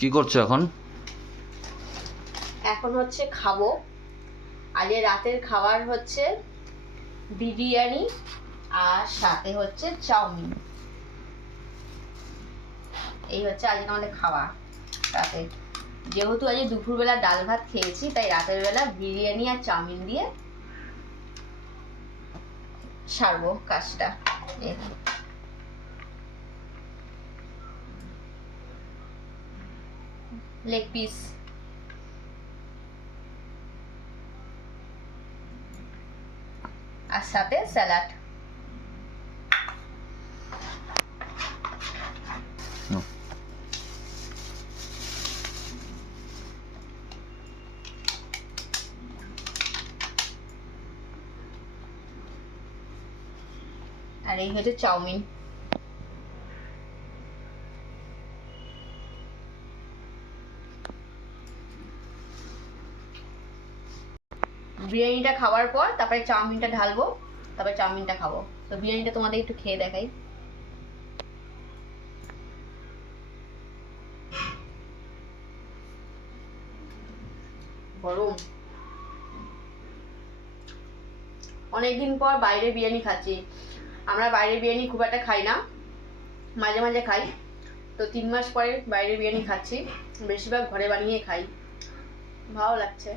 কি করছ এখন? এখন হচ্ছে খাব। আজকে রাতের খাবার হচ্ছে বিরিয়ানি আর সাথে হচ্ছে চাউমিন। এই হচ্ছে আজকে আমাদের খাওয়া রাতে। যেহেতু আজকে দুপুরবেলা ডাল ভাত খেয়েছি, তাই রাতের বেলা বিরিয়ানি আর চাউমিন দিয়ে সারবো কাজটা। লেগ পিস আর সাথে স্যালাড আর এই হচ্ছে চাউমিন। বিরিয়ানিটা খাওয়ার পর তারপরে চাউমিনটা ঢালবো, তারপরে চাউমিনটা খাব। তো বিরিয়ানিটা তোমাদের একটু খেয়ে দেখাই। গরম। অনেকদিন পর বাইরে বিরিয়ানি খাচ্ছি। আমরা বাইরে বিরিয়ানি খুব একটা খাই না, মাঝে মাঝে খাই। তো তিন মাস পরে বাইরে বিরিয়ানি খাচ্ছি, বেশিরভাগ ঘরে বানিয়ে খাই। ভালো লাগছে।